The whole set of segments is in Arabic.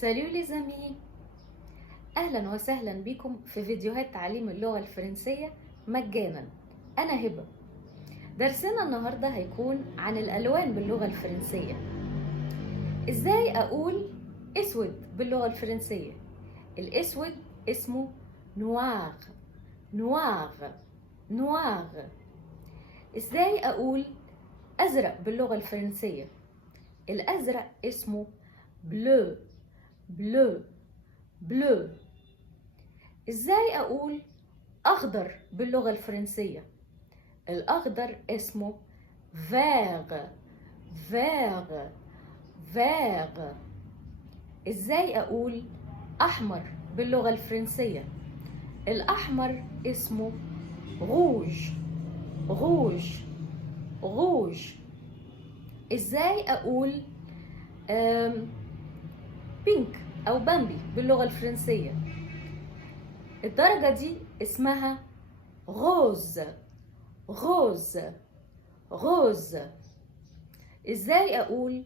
سالو لي زامي، اهلا وسهلا بكم في فيديوهات تعليم اللغة الفرنسية مجانا. انا هبة. درسنا النهاردة هيكون عن الالوان باللغة الفرنسية. ازاي اقول اسود باللغة الفرنسية؟ الاسود اسمه نوار، نوار، نوار. ازاي اقول ازرق باللغة الفرنسية؟ الازرق اسمه بلو، بلو، بلو. ازاي اقول اخضر باللغة الفرنسية؟ الاخضر اسمه فيغ، فيغ، فيغ. ازاي اقول احمر باللغة الفرنسية؟ الاحمر اسمه روج، روج، روج. ازاي اقول بينك او بامبي باللغة الفرنسية؟ الدرجة دي اسمها غوز، غوز، غوز. ازاي اقول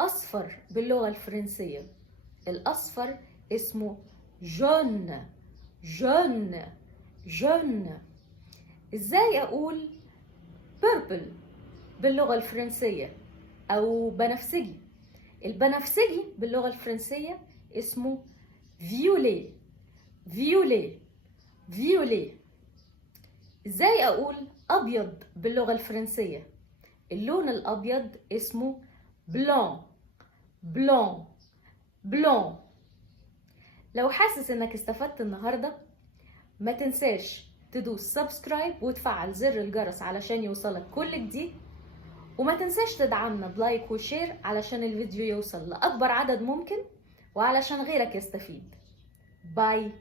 اصفر باللغة الفرنسية؟ الاصفر اسمه جون، جون، جون. ازاي اقول بيربل باللغة الفرنسية او بنفسجي؟ البنفسجي باللغة الفرنسية اسمه فيولي، فيولي، فيولي. ازاي اقول ابيض باللغة الفرنسية؟ اللون الابيض اسمه بلون، بلون، بلون. لو حاسس انك استفدت النهاردة ما تنساش تدوس سبسكرايب وتفعل زر الجرس علشان يوصلك كل جديد، وما تنساش تدعمنا بلايك وشير علشان الفيديو يوصل لأكبر عدد ممكن وعلشان غيرك يستفيد. باي.